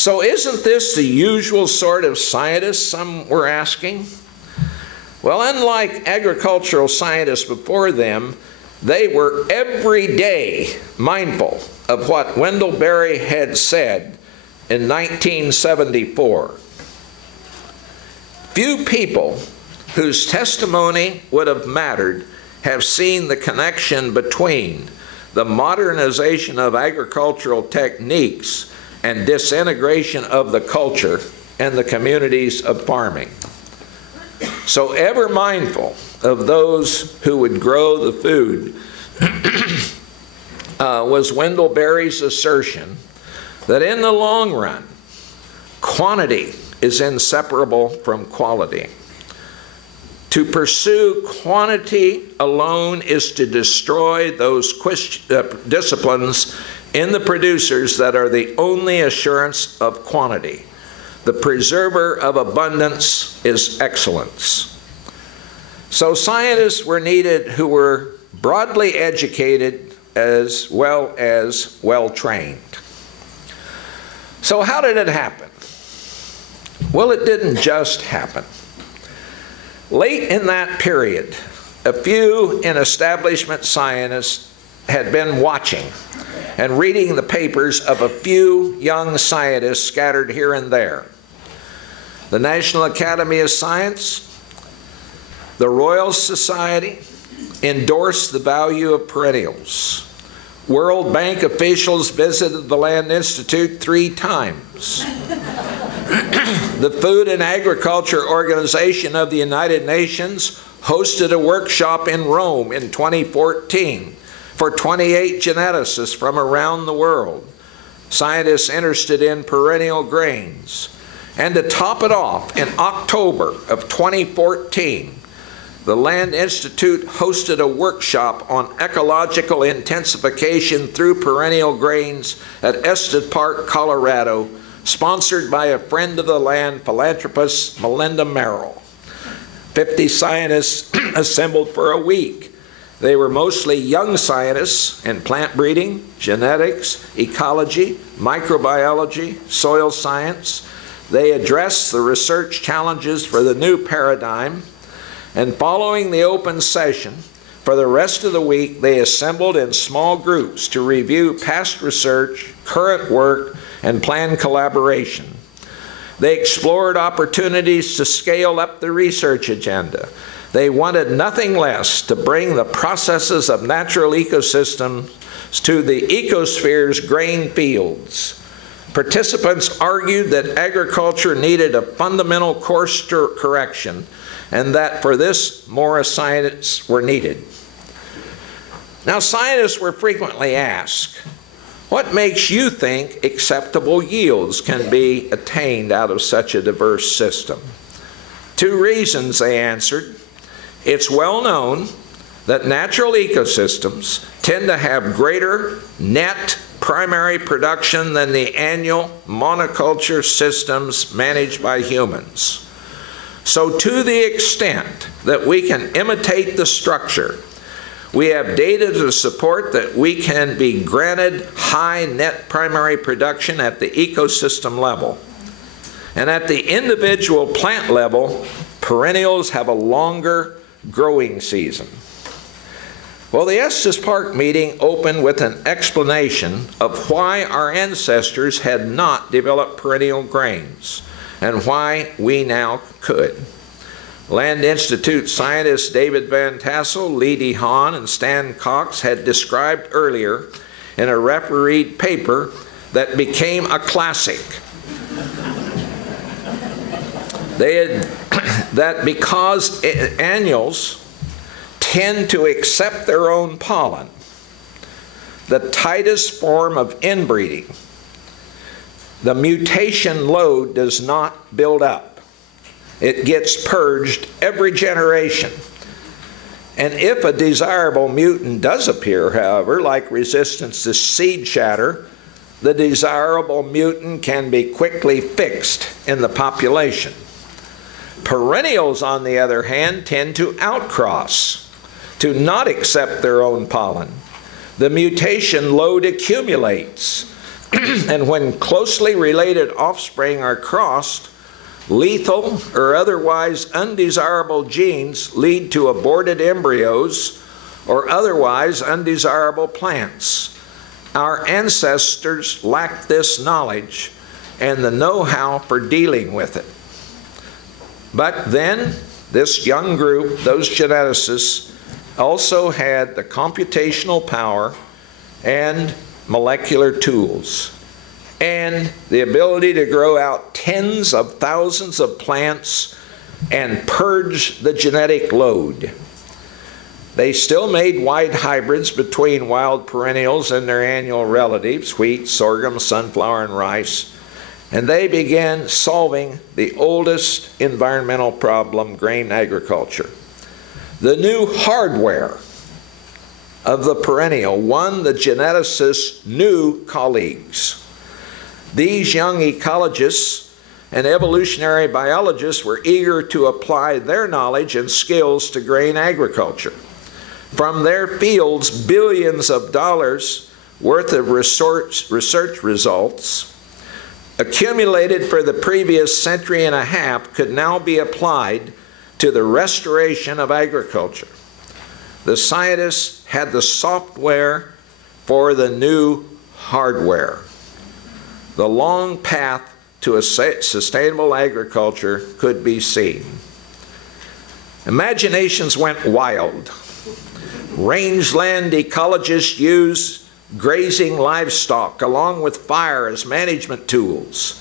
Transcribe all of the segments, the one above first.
So isn't this the usual sort of scientist, some were asking? Well, unlike agricultural scientists before them, they were every day mindful of what Wendell Berry had said in 1974. Few people whose testimony would have mattered have seen the connection between the modernization of agricultural techniques and disintegration of the culture and the communities of farming. So ever mindful of those who would grow the food was Wendell Berry's assertion that in the long run, quantity is inseparable from quality. To pursue quantity alone is to destroy those disciplines in the producers that are the only assurance of quantity. The preserver of abundance is excellence. So scientists were needed who were broadly educated as well as well-trained. So how did it happen? Well, it didn't just happen. Late in that period, a few in establishment scientists had been watching and reading the papers of a few young scientists scattered here and there. The National Academy of Science, the Royal Society endorsed the value of perennials. World Bank officials visited the Land Institute 3 times. The Food and Agriculture Organization of the United Nations hosted a workshop in Rome in 2014 for 28 geneticists from around the world, scientists interested in perennial grains. And to top it off, in October of 2014, the Land Institute hosted a workshop on ecological intensification through perennial grains at Estes Park, Colorado, sponsored by a friend of the land, philanthropist Melinda Merrill. 50 scientists assembled for a week. They were mostly young scientists in plant breeding, genetics, ecology, microbiology, soil science. They addressed the research challenges for the new paradigm, and following the open session, for the rest of the week, they assembled in small groups to review past research, current work, and plan collaboration. They explored opportunities to scale up the research agenda. They wanted nothing less to bring the processes of natural ecosystems to the ecosphere's grain fields. Participants argued that agriculture needed a fundamental course correction and that for this more scientists were needed. Now, scientists were frequently asked, what makes you think acceptable yields can be attained out of such a diverse system? 2 reasons, they answered. It's well known that natural ecosystems tend to have greater net primary production than the annual monoculture systems managed by humans. So to the extent that we can imitate the structure, we have data to support that we can be granted high net primary production at the ecosystem level. And at the individual plant level, perennials have a longer growing season. Well, the Estes Park meeting opened with an explanation of why our ancestors had not developed perennial grains and why we now could. Land Institute scientists David Van Tassel, Lee D. Hahn, and Stan Cox had described earlier in a refereed paper that became a classic. That because annuals tend to accept their own pollen, the tightest form of inbreeding, the mutation load does not build up. It gets purged every generation. And if a desirable mutant does appear, however, like resistance to seed shatter, the desirable mutant can be quickly fixed in the population. Perennials, on the other hand, tend to outcross, to not accept their own pollen. The mutation load accumulates, And when closely related offspring are crossed, lethal or otherwise undesirable genes lead to aborted embryos or otherwise undesirable plants. Our ancestors lacked this knowledge and the know-how for dealing with it. But then, this young group, those geneticists, also had the computational power and molecular tools and the ability to grow out tens of thousands of plants and purge the genetic load. They still made wide hybrids between wild perennials and their annual relatives, wheat, sorghum, sunflower, and rice. And they began solving the oldest environmental problem, grain agriculture. The new hardware of the perennial won the geneticists' new colleagues. These young ecologists and evolutionary biologists were eager to apply their knowledge and skills to grain agriculture. From their fields, billions of dollars worth of research results accumulated for the previous century and a half could now be applied to the restoration of agriculture. The scientists had the software for the new hardware. The long path to a sustainable agriculture could be seen. Imaginations went wild. Rangeland ecologists used grazing livestock along with fire as management tools.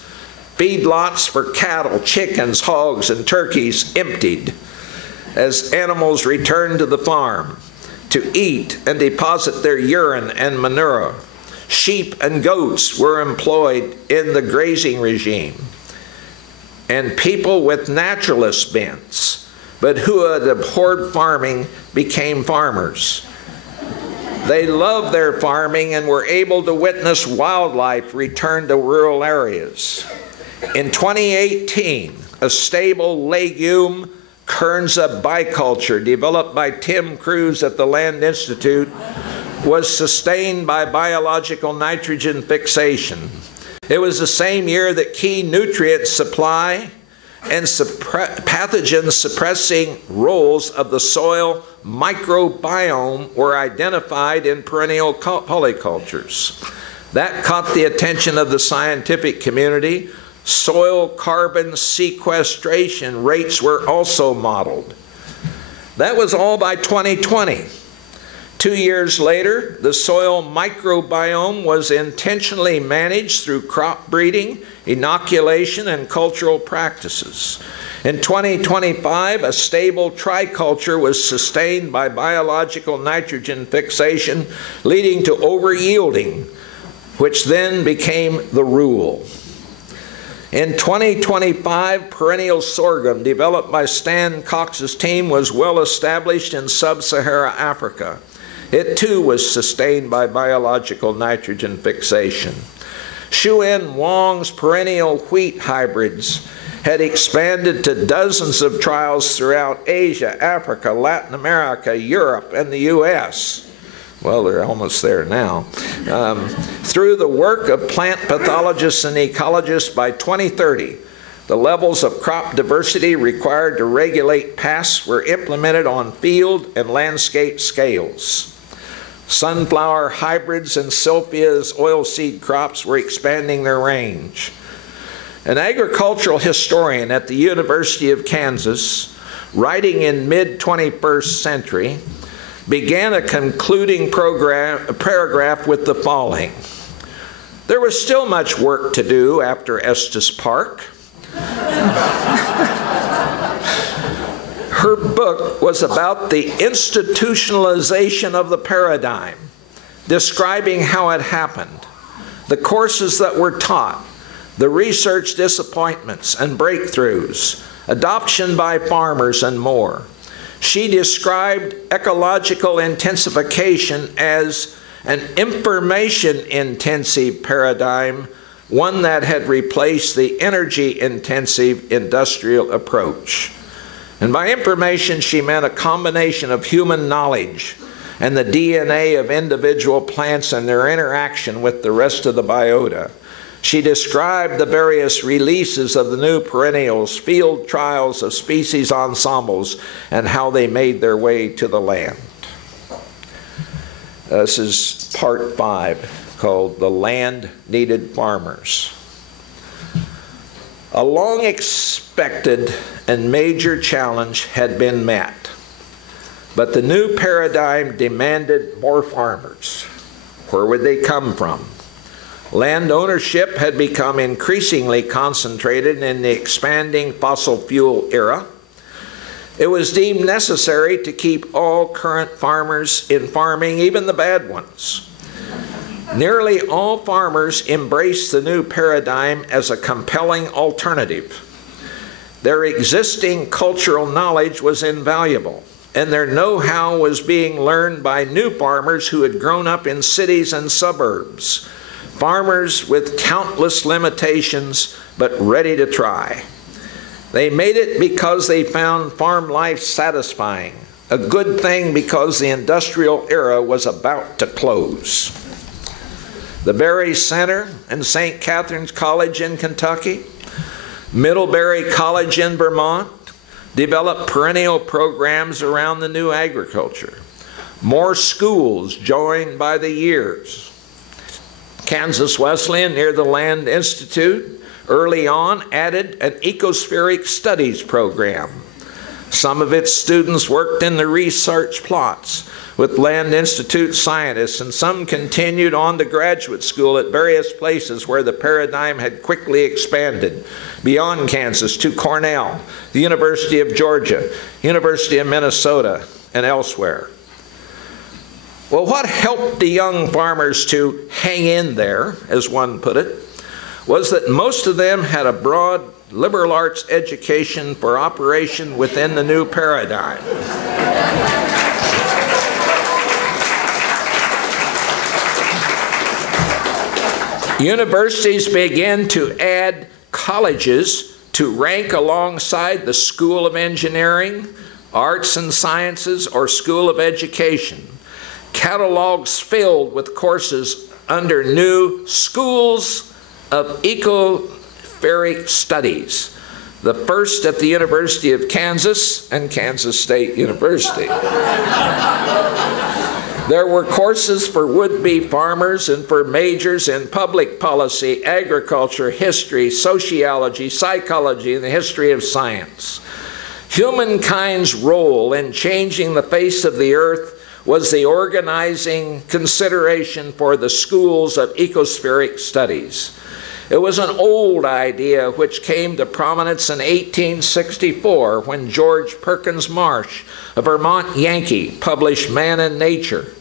Feedlots for cattle, chickens, hogs, and turkeys emptied as animals returned to the farm to eat and deposit their urine and manure. Sheep and goats were employed in the grazing regime. And people with naturalist bents, but who had abhorred farming, became farmers. They loved their farming and were able to witness wildlife return to rural areas. In 2018, a stable legume Kernza biculture developed by Tim Cruz at the Land Institute was sustained by biological nitrogen fixation. It was the same year that key nutrient supply and pathogen suppressing roles of the soil microbiome were identified in perennial polycultures. That caught the attention of the scientific community. Soil carbon sequestration rates were also modeled. That was all by 2020. 2 years later, the soil microbiome was intentionally managed through crop breeding, inoculation, and cultural practices. In 2025, a stable triculture was sustained by biological nitrogen fixation, leading to over-yielding, which then became the rule. In 2025, perennial sorghum, developed by Stan Cox's team, was well established in sub-Sahara Africa. It too was sustained by biological nitrogen fixation. Xu-En Wang's perennial wheat hybrids had expanded to dozens of trials throughout Asia, Africa, Latin America, Europe, and the US. Well, they're almost there now. Through the work of plant pathologists and ecologists, by 2030, the levels of crop diversity required to regulate pests were implemented on field and landscape scales. Sunflower hybrids and Sylvia's oilseed crops were expanding their range. An agricultural historian at the University of Kansas, writing in mid-21st century, began a concluding paragraph with the following: "There was still much work to do after Estes Park." Her book was about the institutionalization of the paradigm, describing how it happened, the courses that were taught, the research disappointments and breakthroughs, adoption by farmers, and more. She described ecological intensification as an information-intensive paradigm, one that had replaced the energy-intensive industrial approach. And by information, she meant a combination of human knowledge and the DNA of individual plants and their interaction with the rest of the biota. She described the various releases of the new perennials, field trials of species ensembles, and how they made their way to the land. This is part 5, called The Land Needed Farmers. A long expected and major challenge had been met, but the new paradigm demanded more farmers. Where would they come from? Land ownership had become increasingly concentrated in the expanding fossil fuel era. It was deemed necessary to keep all current farmers in farming, even the bad ones. Nearly all farmers embraced the new paradigm as a compelling alternative. Their existing cultural knowledge was invaluable, and their know-how was being learned by new farmers who had grown up in cities and suburbs. Farmers with countless limitations, but ready to try. They made it because they found farm life satisfying, a good thing because the industrial era was about to close. The Berry Center and St. Catherine's College in Kentucky, Middlebury College in Vermont, developed perennial programs around the new agriculture. More schools joined by the years. Kansas Wesleyan, near the Land Institute, early on added an ecospheric studies program. Some of its students worked in the research plots with Land Institute scientists, and some continued on to graduate school at various places where the paradigm had quickly expanded beyond Kansas to Cornell, the University of Georgia, University of Minnesota, and elsewhere. Well, what helped the young farmers to hang in there, as one put it, was that most of them had a broad liberal arts education for operation within the new paradigm. Universities began to add colleges to rank alongside the School of Engineering, Arts and Sciences, or School of Education. Catalogs filled with courses under new Schools of Ecospheric Studies, the first at the University of Kansas and Kansas State University. There were courses for would-be farmers and for majors in public policy, agriculture, history, sociology, psychology, and the history of science. Humankind's role in changing the face of the earth was the organizing consideration for the schools of ecospheric studies. It was an old idea which came to prominence in 1864 when George Perkins Marsh, a Vermont Yankee, published Man and Nature.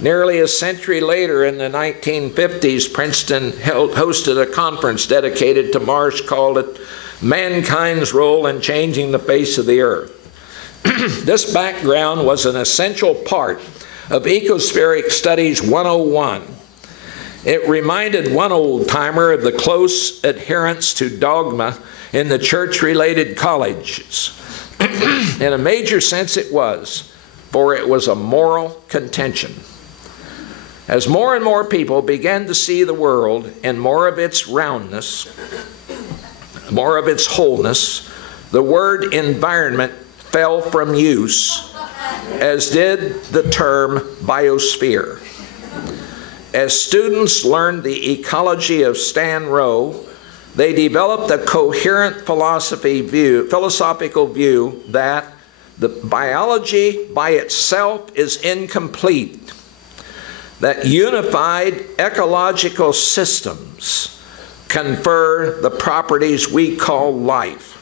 Nearly a century later, in the 1950s, Princeton hosted a conference dedicated to Marsh, called it Mankind's Role in Changing the Face of the Earth. This background was an essential part of Ecospheric Studies 101. It reminded one old-timer of the close adherence to dogma in the church-related colleges. In a major sense it was, for it was a moral contention. As more and more people began to see the world in more of its roundness, more of its wholeness, the word environment fell from use, as did the term biosphere. As students learned the ecology of Stan Rowe, they developed a coherent philosophical view that the biology by itself is incomplete, that unified ecological systems confer the properties we call life.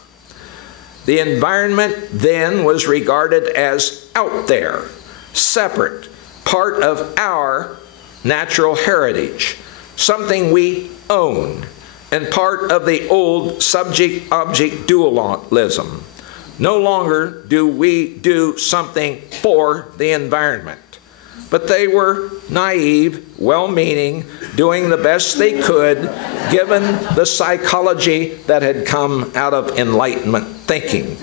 The environment then was regarded as out there, separate, part of our natural heritage, something we own, and part of the old subject-object dualism. No longer do we do something for the environment. But they were naive, well-meaning, doing the best they could, given the psychology that had come out of Enlightenment thinking.